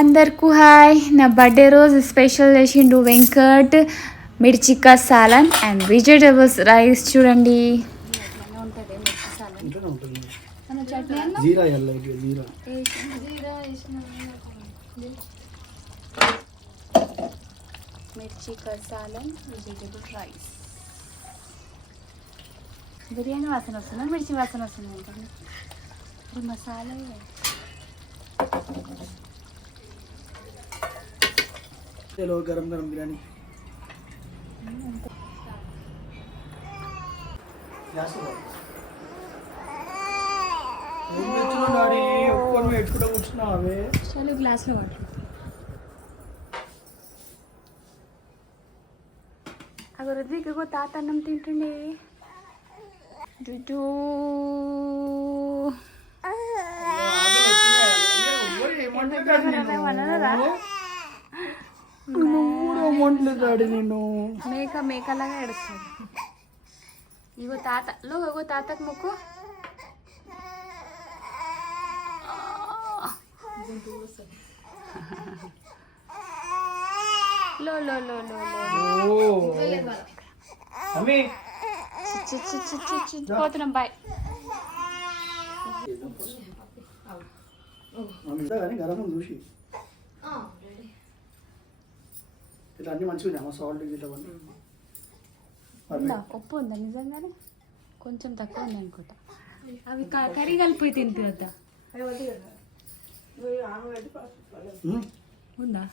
అందరికీ హాయ్. నా బర్త్డే రోజు స్పెషల్ చేసిండు వెంకట్ మిర్చి సాలన్ అండ్ వెజిటేబుల్స్ రైస్. చూడండి మిర్చి సాలన్ వెజిటేబుల్ రైస్. బిర్యానీ వాసన వస్తుందా, మిర్చి వాసన వస్తుంది అంటే ఇప్పుడు మసాలా चलो गरम गरम बिरयानी చలో గ్లాస్లో వాటర్. అక్కడ రుద్దికో తాత అన్నం తింటుండే. మేక మేకలాగా ఏడుస్తుంది. ఇగో తాత లో ఇగో తాతకు మొక్కు. లో లో లో లో పోతున్నాం. బాయ్. చూసి అన్ని మంచిగా సాల్ట్ ఉందా? ఉప్పు ఉందా నిజంగానే? కొంచెం తక్కువ ఉంది అనుకుంటా. అవి కర్రీ కలిపి తింటుంది కదా. ఉందా?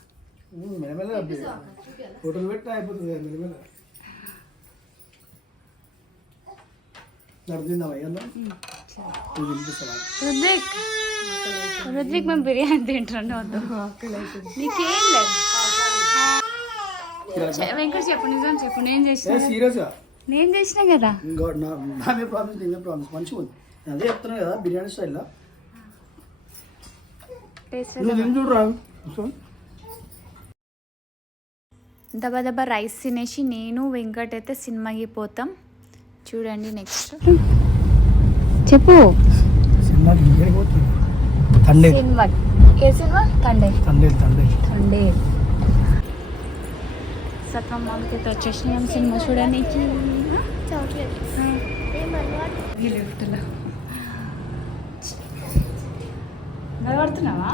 మెల్లమెల్ల హోటల్ పెట్టినా అయిపోతుంది. మెల్లమెల్ల రుద్విక్ మేము బిర్యానీ తింటున్నాం. నీకేం లేదు. వెంకట చెప్పు, నిజం చెప్పు. నేను చేసినా కదా. మంచిగా ఉంది. అదే చెప్తున్నా కదా బిర్యానీ స్టైల్లో. దబా దబా రైస్ తినేసి నేను వెంకట్ అయితే సినిమాకి పోతాం. చూడండి నెక్స్ట్ చెప్పు. సత్రం మాల్కి అయితే వచ్చేసినాం సినిమా చూడడానికి. భయపడుతున్నావా?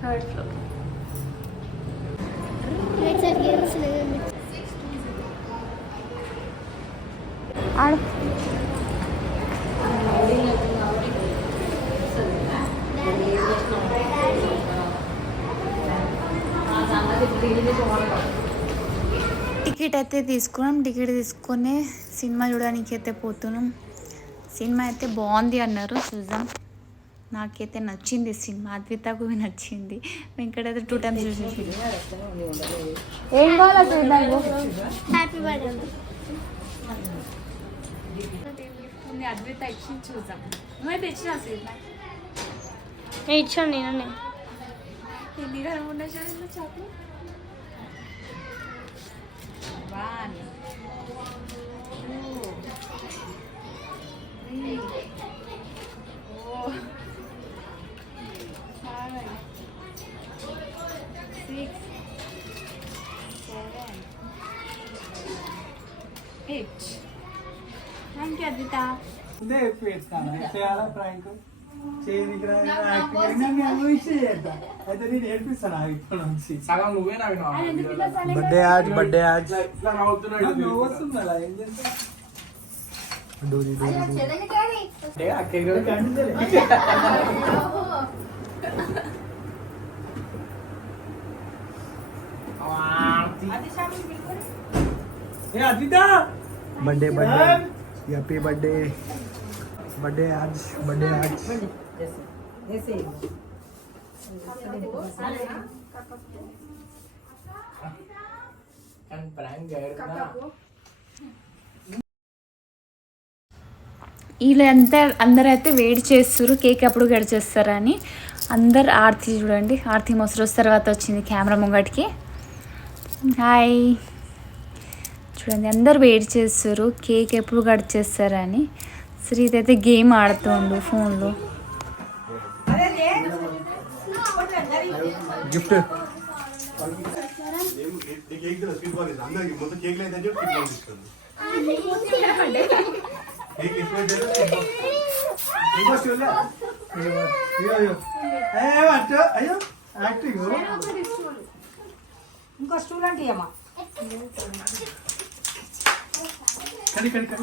Third floor. ఆడ టికెట్ అయితే తీసుకున్నాం. టికెట్ తీసుకొని సినిమా చూడడానికి అయితే పోతున్నాం. సినిమా అయితే బాగుంది అన్నారు, చూద్దాం. నాకైతే నచ్చింది సినిమా. అద్వితకు నచ్చింది. వెంకట అయితే 2 times చూసేసి. ఏం కావాలా చూద్దాం. అద్విత ఇచ్చి చూద్దాం. నువ్వైతే ఇచ్చినా సినిమా ఇచ్చాను. నేననే ఎన్ని గరం ఉన్నాయి చూడండి. Chocolate 1 2 3 4 5 6 7 8. Thank you Advitha. Birthday birthday happy birthday birthday आज बर्थडे आज ऐसे వీళ్ళంతా అందరైతే వెయిట్ చేస్తారు కేక్ ఎప్పుడు కట్ చేస్తారని. అందరు ఆర్తి చూడండి. ఆర్తి మొసరు తర్వాత వచ్చింది కెమెరా ముంగటికి. హాయ్. చూడండి అందరు వెయిట్ చేస్తారు కేక్ ఎప్పుడు కట్ చేస్తారని. శ్రీత్ అయితే గేమ్ ఆడుతుండు ఫోన్లో. గిఫ్ట్ అయ్యో యాక్టింగ్ ఇంకో స్టూల్ అంటే అమ్మా కడి కడి కడి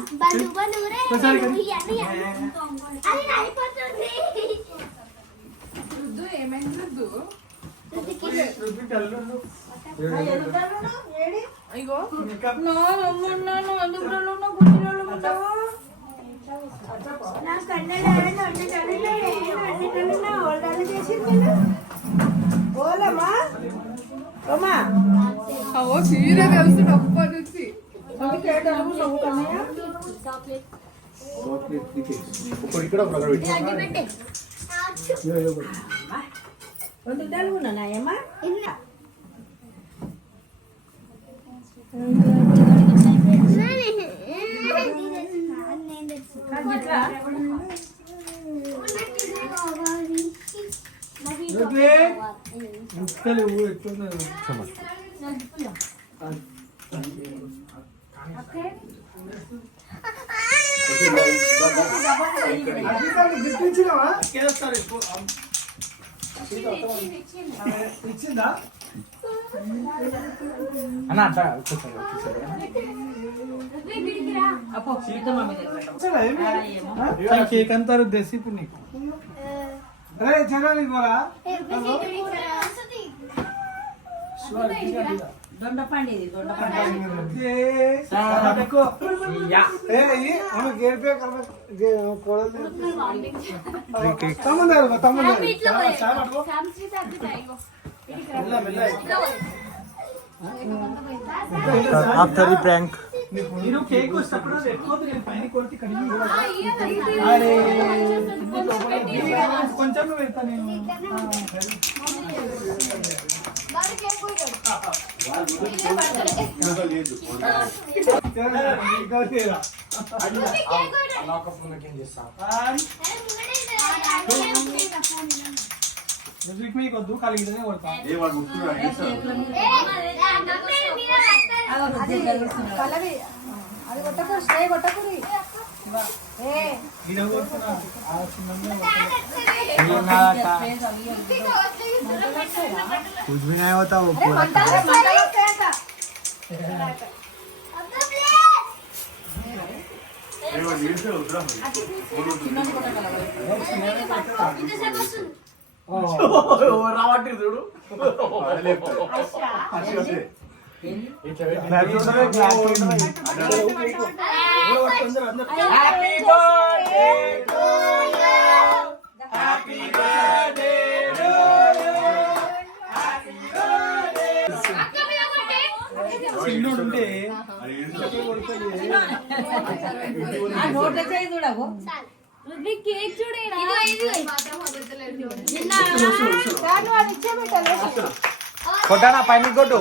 సీరే తెలుసు అప్పటి నుంచి ఇక్కడ రెండు తెలుగు ఉన్నాయమ్మా ఇచ్చిందా అన్న అట్లా కేక్ అంతా రుద్దేసి ఇప్పుడు నీకు అరే చదవాలి ఇవ్వరా దొండపండి ఇది దొండపండి आफ्टर द प्रैंक మీరు కేక్ వస్తప్పుడు ఎక్కువ పైన కొట్టి కడిగి అరే కొంచెం పెడతా నేను మీకు వద్దు కలిగితేనే కొడతా అది కొట్టకు స్టే కొట్టకురి कुछ भी नहीं होता वो రావట్లేదు చూడు happy birthday to you happy birthday to you happy birthday చిన్నుంటే ఆ నోట్ చేయి చూడవు కేక్ చూడేనా కొట్టానా పైన కొట్టు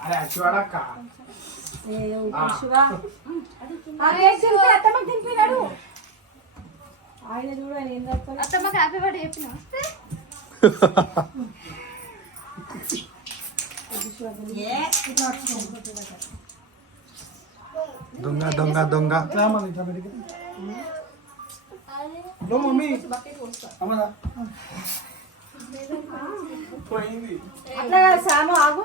అరే అచ్చువాడక్క ఆయన చూడు ఆయన ఏం చేస్తాడు అత్తమ్మకి హ్యాపీ బర్త్డే చెప్పిన దొంగ దొంగ దొంగ మమ్మీ అట్లా సాము ఆగు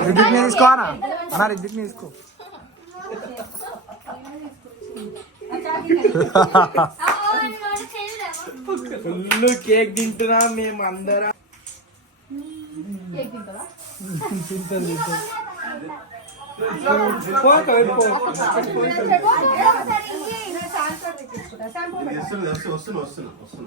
రిజిక్ ని తీసుకో అన్న రిజిక్ ని తీసుకో ఫుల్ కేక్ తింటున్నా మేము అందరం వస్తున్నా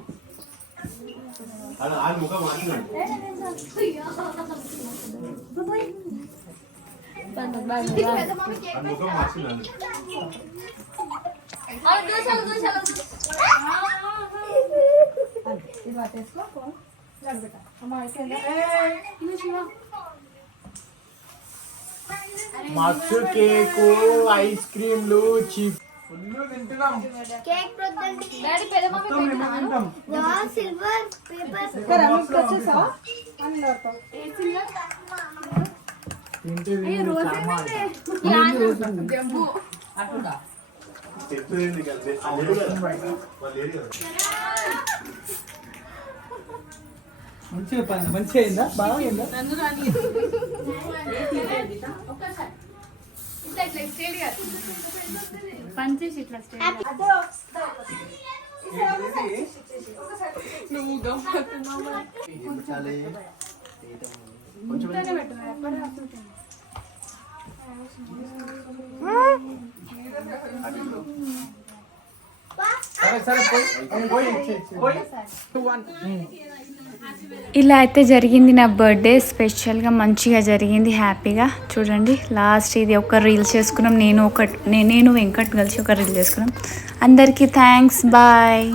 ఇది పట్టేసుకో ఫోన్ నడబెట్ట అమ్మ అయిపోయిందా మస్తు కేకు ఐస్ క్రీమ్లు చిప్ ఫుల్ తింటున్నాం డాడీ పెద్ద మమ్మీ తింటాం ఇక్కడ అమ్మకి వచ్చేసావా అని నడతావు తింటే జంబు అట్లా మంచిగా పని మంచిగా అయిందా బాగా అయిందా ఒక్కసారి ఇట్లా ఇట్లా స్టేట్ గా పంచేసి ఇట్లా స్టేట్ నువ్వు గమ్మత్తున్నావు సరే సరే పోయి ఇలా అయితే జరిగింది నా బర్త్డే స్పెషల్గా మంచిగా జరిగింది హ్యాపీగా చూడండి లాస్ట్ ఇది ఒక రీల్ చేసుకున్నాం నేను వెంకట్ కలిసి ఒక రీల్ చేసుకున్నాం అందరికీ థ్యాంక్స్ బాయ్